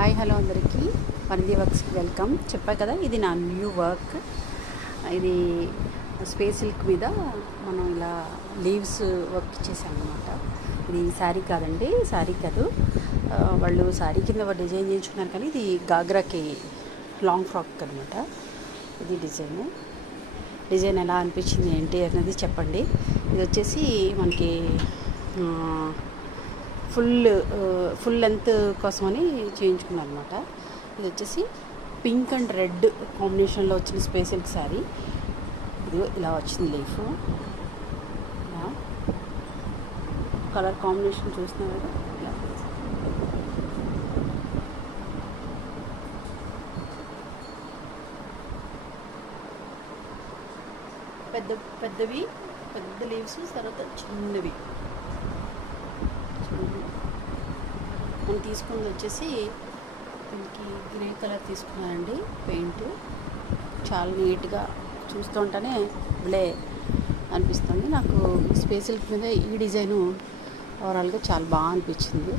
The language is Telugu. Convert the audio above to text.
హాయ్ హలో అందరికీ పరిధి వర్క్స్కి వెల్కమ్. చెప్పా కదా, ఇది నా న్యూ వర్క్. ఇది స్పేస్ సిల్క్ మీద మనం ఇలా లీవ్స్ వర్క్ చేసామన్నమాట. ఇది శారీ కాదండి, శారీ కాదు, వాళ్ళు శారీ కింద డిజైన్ చేయించుకున్నారు, కానీ ఇది గాగ్రాకి లాంగ్ ఫ్రాక్ అనమాట. ఇది డిజైన్ ఎలా అనిపించింది ఏంటి అనేది చెప్పండి. ఇది వచ్చేసి మనకి ఫుల్ లెంత్ కోసమని చేయించుకున్నాను అనమాట. ఇది వచ్చేసి పింక్ అండ్ రెడ్ కాంబినేషన్లో వచ్చిన స్పేస్ సిల్క్ శారీ. ఇది ఇలా వచ్చింది లీఫ్. ఇలా కలర్ కాంబినేషన్ చూస్తున్నారు కదా, ఇలా పెద్ద లీవ్స్, తర్వాత చిన్నవి. మనం తీసుకున్నది వచ్చేసి దీనికి గ్రే కలర్ తీసుకున్నానండి పెయింట్. చాలా నీట్గా చూస్తుంటేనే భలే అనిపిస్తుంది నాకు. స్పేస్ సిల్క్ మీద ఈ డిజైను ఓవరాల్గా చాలా బాగా అనిపించింది.